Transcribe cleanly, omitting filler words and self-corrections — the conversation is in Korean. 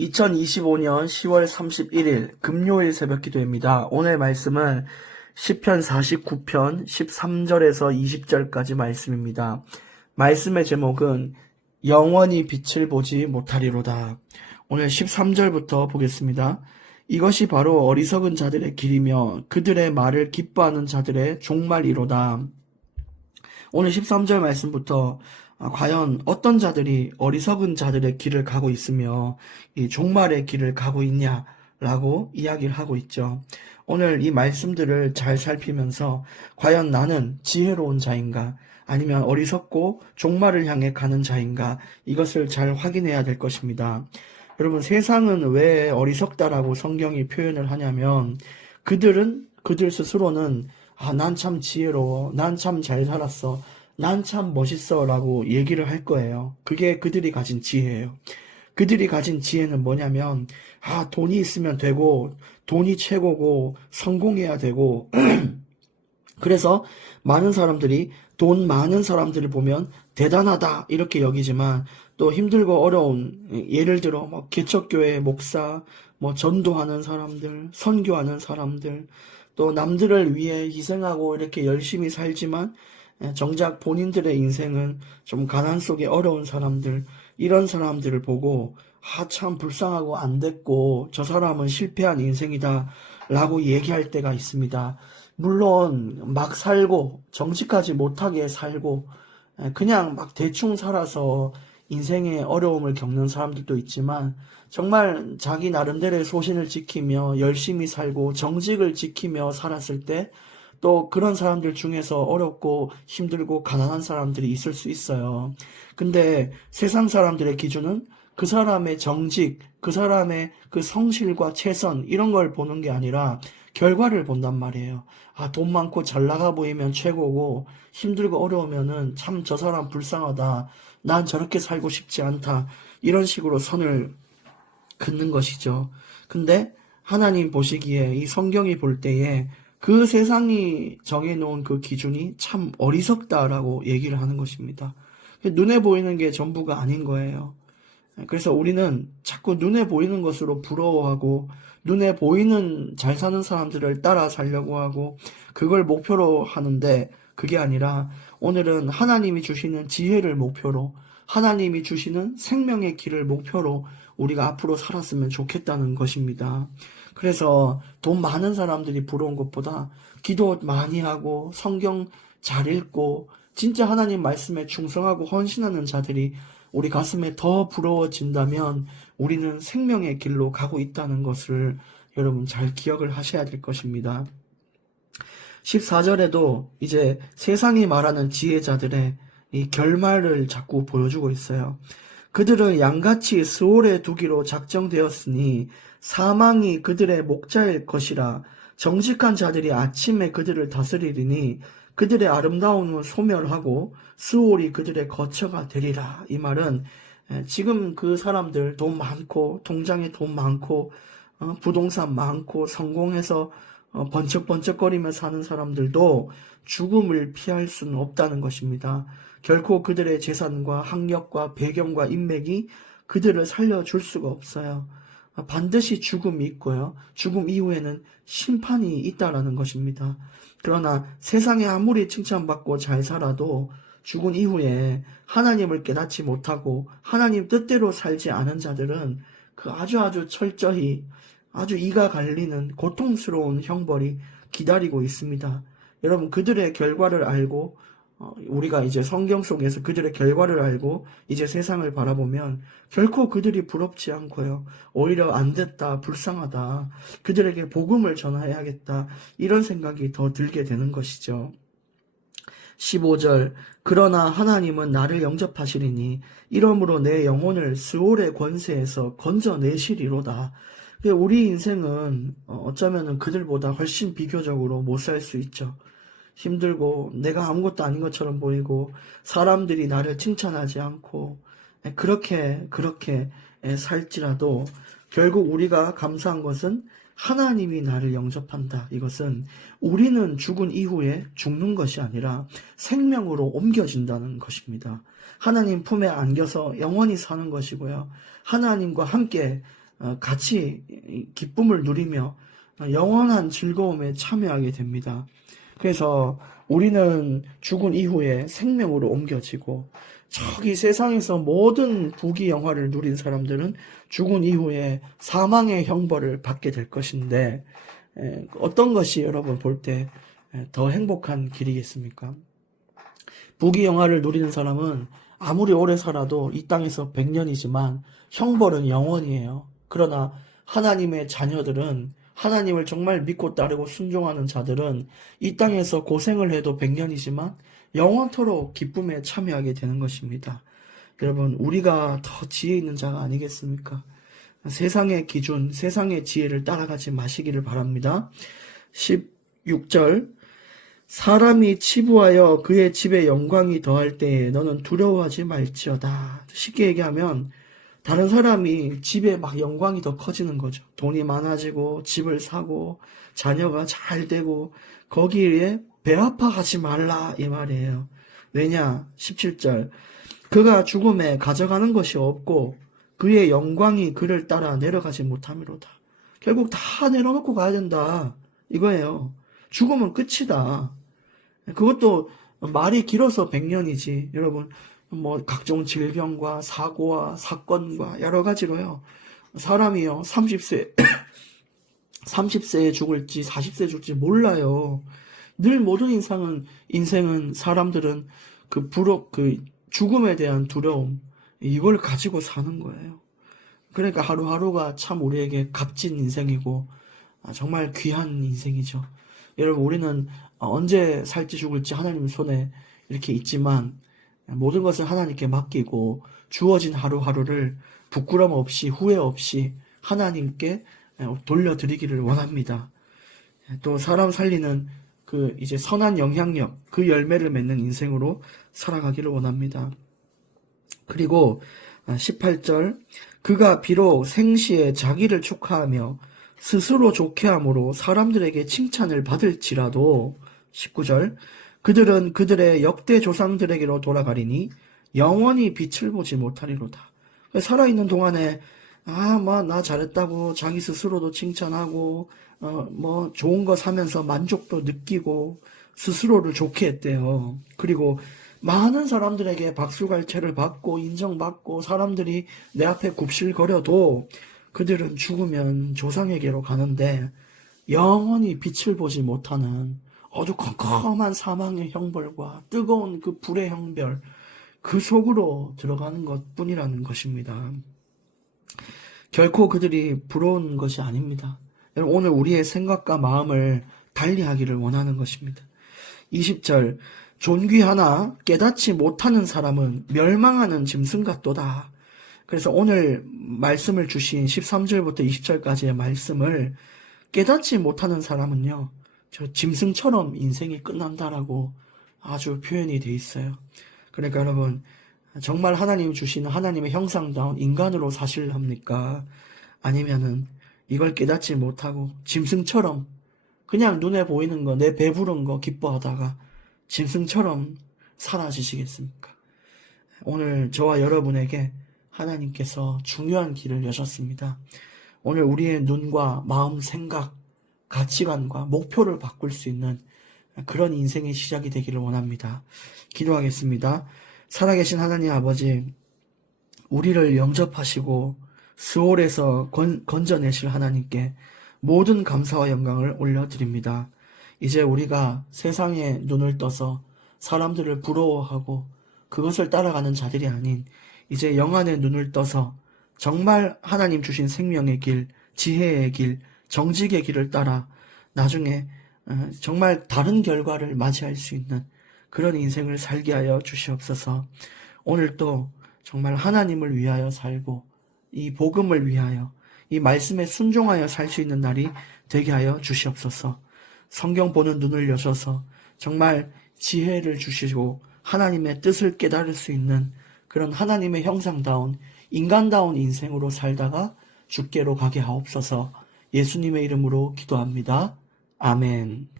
2025년 10월 31일 금요일 새벽 기도입니다. 오늘 말씀은 시편 49편 13절에서 20절까지 말씀입니다. 말씀의 제목은 영원히 빛을 보지 못하리로다. 오늘 13절부터 보겠습니다. 이것이 바로 어리석은 자들의 길이며 그들의 말을 기뻐하는 자들의 종말이로다. 오늘 13절 말씀부터 과연 어떤 자들이 어리석은 자들의 길을 가고 있으며 이 종말의 길을 가고 있냐라고 이야기를 하고 있죠. 오늘 이 말씀들을 잘 살피면서 과연 나는 지혜로운 자인가 아니면 어리석고 종말을 향해 가는 자인가 이것을 잘 확인해야 될 것입니다. 여러분, 세상은 왜 어리석다라고 성경이 표현을 하냐면 그들 스스로는 난 참 지혜로워, 난 참 잘 살았어, 난 참 멋있어 라고 얘기를 할 거예요. 그게 그들이 가진 지혜예요. 그들이 가진 지혜는 뭐냐면 돈이 있으면 되고, 돈이 최고고, 성공해야 되고 그래서 많은 사람들이 돈 많은 사람들을 보면 대단하다 이렇게 여기지만 또 힘들고 어려운, 예를 들어 뭐 개척교회 목사, 뭐 전도하는 사람들, 선교하는 사람들, 또 남들을 위해 희생하고 이렇게 열심히 살지만 정작 본인들의 인생은 좀 가난 속에 어려운 사람들, 이런 사람들을 보고 참 불쌍하고 안 됐고 저 사람은 실패한 인생이다 라고 얘기할 때가 있습니다. 물론 막 살고 정직하지 못하게 살고 그냥 막 대충 살아서 인생의 어려움을 겪는 사람들도 있지만 정말 자기 나름대로의 소신을 지키며 열심히 살고 정직을 지키며 살았을 때 또 그런 사람들 중에서 어렵고 힘들고 가난한 사람들이 있을 수 있어요. 근데 세상 사람들의 기준은 그 사람의 정직, 그 사람의 그 성실과 최선 이런 걸 보는 게 아니라 결과를 본단 말이에요. 돈 많고 잘 나가 보이면 최고고 힘들고 어려우면은 참 저 사람 불쌍하다. 난 저렇게 살고 싶지 않다. 이런 식으로 선을 긋는 것이죠. 근데 하나님 보시기에 이 성경이 볼 때에 그 세상이 정해놓은 그 기준이 참 어리석다라고 얘기를 하는 것입니다. 눈에 보이는 게 전부가 아닌 거예요. 그래서 우리는 자꾸 눈에 보이는 것으로 부러워하고 눈에 보이는 잘 사는 사람들을 따라 살려고 하고 그걸 목표로 하는데 그게 아니라 오늘은 하나님이 주시는 지혜를 목표로 하나님이 주시는 생명의 길을 목표로 우리가 앞으로 살았으면 좋겠다는 것입니다. 그래서 돈 많은 사람들이 부러운 것보다 기도 많이 하고 성경 잘 읽고 진짜 하나님 말씀에 충성하고 헌신하는 자들이 우리 가슴에 더 부러워진다면 우리는 생명의 길로 가고 있다는 것을 여러분 잘 기억을 하셔야 될 것입니다. 14절에도 이제 세상이 말하는 지혜자들의 이 결말을 자꾸 보여주고 있어요. 그들을 양같이 스올에 두기로 작정되었으니 사망이 그들의 목자일 것이라. 정직한 자들이 아침에 그들을 다스리리니 그들의 아름다움은 소멸하고 스올이 그들의 거처가 되리라. 이 말은 지금 그 사람들 돈 많고 통장에 돈 많고 부동산 많고 성공해서 번쩍번쩍거리며 사는 사람들도 죽음을 피할 수는 없다는 것입니다. 결코 그들의 재산과 학력과 배경과 인맥이 그들을 살려줄 수가 없어요. 반드시 죽음이 있고요. 죽음 이후에는 심판이 있다라는 것입니다. 그러나 세상에 아무리 칭찬받고 잘 살아도 죽은 이후에 하나님을 깨닫지 못하고 하나님 뜻대로 살지 않은 자들은 그 아주 철저히 아주 이가 갈리는 고통스러운 형벌이 기다리고 있습니다. 여러분, 그들의 결과를 알고 우리가 이제 성경 속에서 그들의 결과를 알고 이제 세상을 바라보면 결코 그들이 부럽지 않고요. 오히려 안 됐다, 불쌍하다, 그들에게 복음을 전해야겠다 이런 생각이 더 들게 되는 것이죠. 15절 그러나 하나님은 나를 영접하시리니 이러므로 내 영혼을 스올의 권세에서 건져내시리로다. 우리 인생은 어쩌면 그들보다 훨씬 비교적으로 못 살 수 있죠. 힘들고 내가 아무것도 아닌 것처럼 보이고 사람들이 나를 칭찬하지 않고 그렇게 살지라도 결국 우리가 감사한 것은 하나님이 나를 영접한다. 이것은 우리는 죽은 이후에 죽는 것이 아니라 생명으로 옮겨진다는 것입니다. 하나님 품에 안겨서 영원히 사는 것이고요. 하나님과 함께 같이 기쁨을 누리며 영원한 즐거움에 참여하게 됩니다. 그래서 우리는 죽은 이후에 생명으로 옮겨지고 저기 세상에서 모든 부귀영화를 누린 사람들은 죽은 이후에 사망의 형벌을 받게 될 것인데 어떤 것이 여러분 볼 때 더 행복한 길이겠습니까? 부귀영화를 누리는 사람은 아무리 오래 살아도 이 땅에서 100년이지만 형벌은 영원이에요. 그러나 하나님의 자녀들은 하나님을 정말 믿고 따르고 순종하는 자들은 이 땅에서 고생을 해도 100년이지만 영원토록 기쁨에 참여하게 되는 것입니다. 여러분, 우리가 더 지혜 있는 자가 아니겠습니까? 세상의 기준, 세상의 지혜를 따라가지 마시기를 바랍니다. 16절 사람이 치부하여 그의 집에 영광이 더할 때에 너는 두려워하지 말지어다. 쉽게 얘기하면 다른 사람이 집에 막 영광이 더 커지는 거죠. 돈이 많아지고 집을 사고 자녀가 잘 되고 거기에 배 아파하지 말라 이 말이에요. 왜냐? 17절 그가 죽음에 가져가는 것이 없고 그의 영광이 그를 따라 내려가지 못함이로다. 결국 다 내려놓고 가야 된다 이거예요. 죽음은 끝이다. 그것도 말이 길어서 100년이지. 여러분, 뭐 각종 질병과 사고와 사건과 여러 가지로요. 사람이요. 30세에 죽을지 40세에 죽을지 몰라요. 늘 모든 인생은 사람들은 그 죽음에 대한 두려움 이걸 가지고 사는 거예요. 그러니까 하루하루가 참 우리에게 값진 인생이고 정말 귀한 인생이죠. 여러분, 우리는 언제 살지 죽을지 하나님 손에 이렇게 있지만 모든 것을 하나님께 맡기고 주어진 하루하루를 부끄럼 없이 후회 없이 하나님께 돌려드리기를 원합니다. 또 사람 살리는 이제 선한 영향력, 그 열매를 맺는 인생으로 살아가기를 원합니다. 그리고 18절 그가 비록 생시에 자기를 축하하며 스스로 좋게함으로 사람들에게 칭찬을 받을지라도 19절 그들은 그들의 역대 조상들에게로 돌아가리니 영원히 빛을 보지 못하리로다. 살아있는 동안에 나 잘했다고 자기 스스로도 칭찬하고 뭐 좋은 거 사면서 만족도 느끼고 스스로를 좋게 했대요. 그리고 많은 사람들에게 박수갈채를 받고 인정받고 사람들이 내 앞에 굽실거려도 그들은 죽으면 조상에게로 가는데 영원히 빛을 보지 못하는 아주 컴컴한 사망의 형벌과 뜨거운 그 불의 형벌 그 속으로 들어가는 것뿐이라는 것입니다. 결코 그들이 부러운 것이 아닙니다. 오늘 우리의 생각과 마음을 달리하기를 원하는 것입니다. 20절 존귀하나 깨닫지 못하는 사람은 멸망하는 짐승 같도다. 그래서 오늘 말씀을 주신 13절부터 20절까지의 말씀을 깨닫지 못하는 사람은요, 저 짐승처럼 인생이 끝난다라고 아주 표현이 돼 있어요. 그러니까 여러분, 정말 하나님 주시는 하나님의 형상다운 인간으로 사실합니까? 아니면은 이걸 깨닫지 못하고 짐승처럼 그냥 눈에 보이는 거, 내 배부른 거 기뻐하다가 짐승처럼 사라지시겠습니까? 오늘 저와 여러분에게 하나님께서 중요한 길을 여셨습니다. 오늘 우리의 눈과 마음, 생각, 가치관과 목표를 바꿀 수 있는 그런 인생의 시작이 되기를 원합니다. 기도하겠습니다. 살아계신 하나님 아버지, 우리를 영접하시고 스올에서 건져내실 하나님께 모든 감사와 영광을 올려드립니다. 이제 우리가 세상에 눈을 떠서 사람들을 부러워하고 그것을 따라가는 자들이 아닌 이제 영안의 눈을 떠서 정말 하나님 주신 생명의 길, 지혜의 길, 정직의 길을 따라 나중에 정말 다른 결과를 맞이할 수 있는 그런 인생을 살게 하여 주시옵소서. 오늘 또 정말 하나님을 위하여 살고 이 복음을 위하여 이 말씀에 순종하여 살 수 있는 날이 되게 하여 주시옵소서. 성경 보는 눈을 여셔서 정말 지혜를 주시고 하나님의 뜻을 깨달을 수 있는 그런 하나님의 형상다운 인간다운 인생으로 살다가 주께로 가게 하옵소서. 예수님의 이름으로 기도합니다. 아멘.